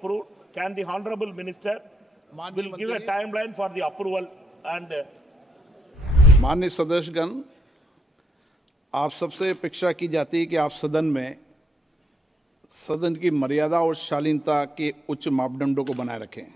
approved. Can the honorable minister will give a timeline for the approval and माननीय सदस्यगण, आप सबसे अपेक्षा की जाती है कि आप सदन में सदन की मर्यादा और शालीनता के उच्च मापदंडों को बनाए रखें।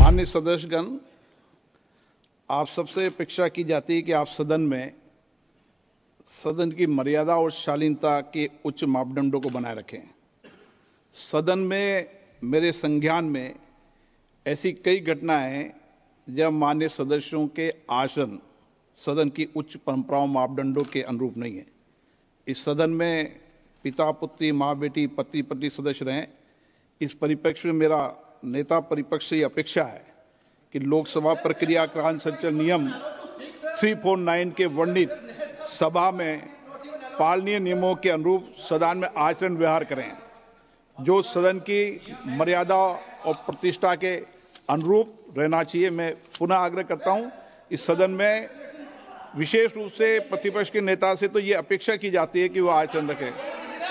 माननीय सदस्यगण, आप सबसे अपेक्षा की जाती है कि आप सदन में सदन की मर्यादा और शालीनता के उच्च मापदंडों को बनाए रखें। सदन में मेरे संज्ञान में ऐसी कई घटनाएं हैं जब माननीय सदस्यों के आचरण सदन की उच्च परंपराओं मापदंडों के अनुरूप नहीं है। इस सदन में पिता पुत्री, माँ बेटी, पति पत्नी सदस्य रहें। इस परिप्रेक्ष्य में मेरा नेता परिपक्ष से अपेक्षा है कि लोकसभा प्रक्रिया का संचालन नियम 349 के वर्णित सभा में पालनीय नियमों के अनुरूप सदन में आचरण व्यवहार करें, जो सदन की मर्यादा और प्रतिष्ठा के अनुरूप रहना चाहिए। मैं पुनः आग्रह करता हूं, इस सदन में विशेष रूप से प्रतिपक्ष के नेता से तो ये अपेक्षा की जाती है कि वो आचरण रखें।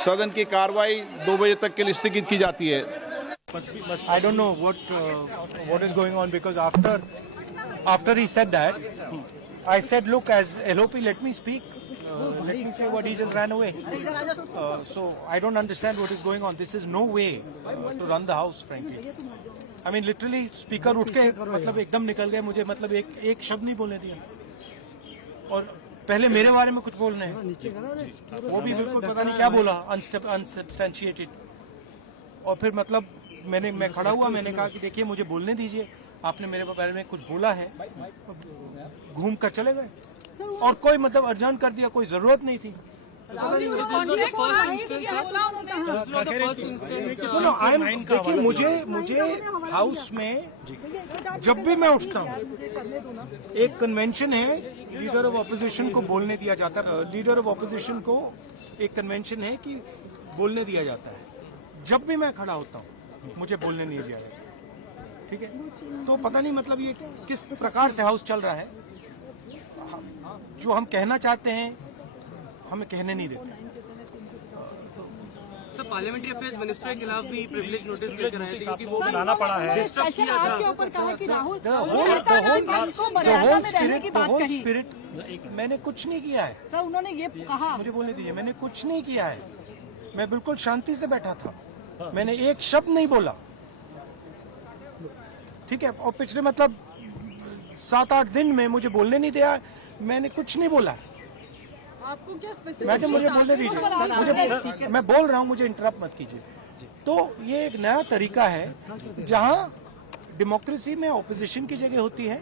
सदन की कार्रवाई 2 बजे तक के लिए स्थगित की जाती है। I don't know what is going on, because after he said that, I said, look, as LOP, let me speak. Let me say what he just ran away. So I don't understand what is going on. This is no way to run the house, frankly. I mean, literally, speaker उठ के मतलब एकदम निकल गया, मुझे मतलब एक शब्द नहीं बोलने दिया, और पहले मेरे बारे में कुछ बोलने हैं, वो भी बिल्कुल पता नहीं क्या बोला, अनसब्सटेंशिएटेड। और फिर मतलब मैं खड़ा हुआ, मैंने कहा कि देखिए मुझे बोलने दीजिए, आपने मेरे बारे में कुछ बोला है, घूम कर चले गए और कोई मतलब अर्जन कर दिया, कोई जरूरत नहीं थी। देखिए मुझे हाउस में जब भी मैं उठता हूँ, एक कन्वेंशन है, लीडर ऑफ ऑपोजिशन को बोलने दिया जाता है। लीडर ऑफ ऑपोजिशन को एक कन्वेंशन है कि बोलने दिया जाता है। जब भी मैं खड़ा होता हूँ मुझे बोलने नहीं दिया जाता, ठीक है? तो पता नहीं मतलब ये किस प्रकार से हाउस चल रहा है। जो हम कहना चाहते हैं हमें कहने नहीं देते। सर, पार्लियामेंट्री अफेयर्स मिनिस्टर के खिलाफ भी प्रिविलेज नोटिस लेकर आए थे क्योंकि वो बनाना पड़ा है, डिस्टर्ब किया था। आपके ऊपर कहा कि राहुल स्पिरिट, मैंने कुछ नहीं किया है। तो उन्होंने ये कहा, मुझे बोलने दीजिए, मैंने कुछ नहीं किया है। मैं बिल्कुल शांति से बैठा था, मैंने एक शब्द नहीं बोला, ठीक है? और पिछले मतलब 7-8 दिन में मुझे बोलने नहीं दिया, मैंने कुछ नहीं बोला। आपको क्या स्पेसिफिक? मुझे बोलने दीजिए, मैं बोल रहा हूं, मुझे इंटरप्ट मत कीजिए। तो ये एक नया तरीका है जहां डेमोक्रेसी में ऑपोजिशन की जगह होती है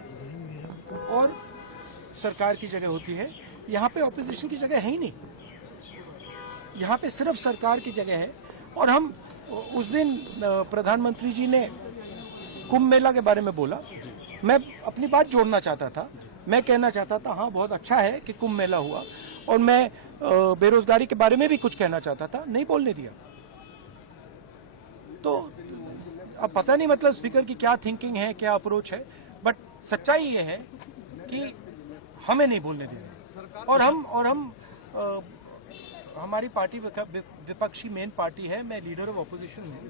और सरकार की जगह होती है। यहाँ पे ऑपोजिशन की जगह है ही नहीं, यहाँ पे सिर्फ सरकार की जगह है। और हम उस दिन प्रधानमंत्री जी ने कुंभ मेला के बारे में बोला, मैं अपनी बात जोड़ना चाहता था। मैं कहना चाहता था हाँ बहुत अच्छा है कि कुंभ मेला हुआ, और मैं बेरोजगारी के बारे में भी कुछ कहना चाहता था, नहीं बोलने दिया। तो अब पता नहीं मतलब स्पीकर की क्या थिंकिंग है, क्या अप्रोच है, बट सच्चाई ये है कि हमें नहीं बोलने दिया। और हम हमारी पार्टी विपक्षी मेन पार्टी है, मैं लीडर ऑफ ऑपोजिशन हूँ,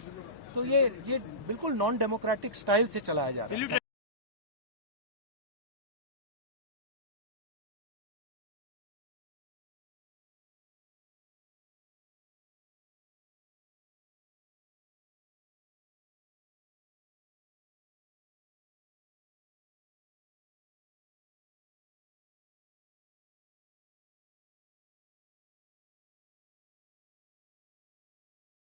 तो ये बिल्कुल नॉन डेमोक्रेटिक स्टाइल से चलाया जा रहा है।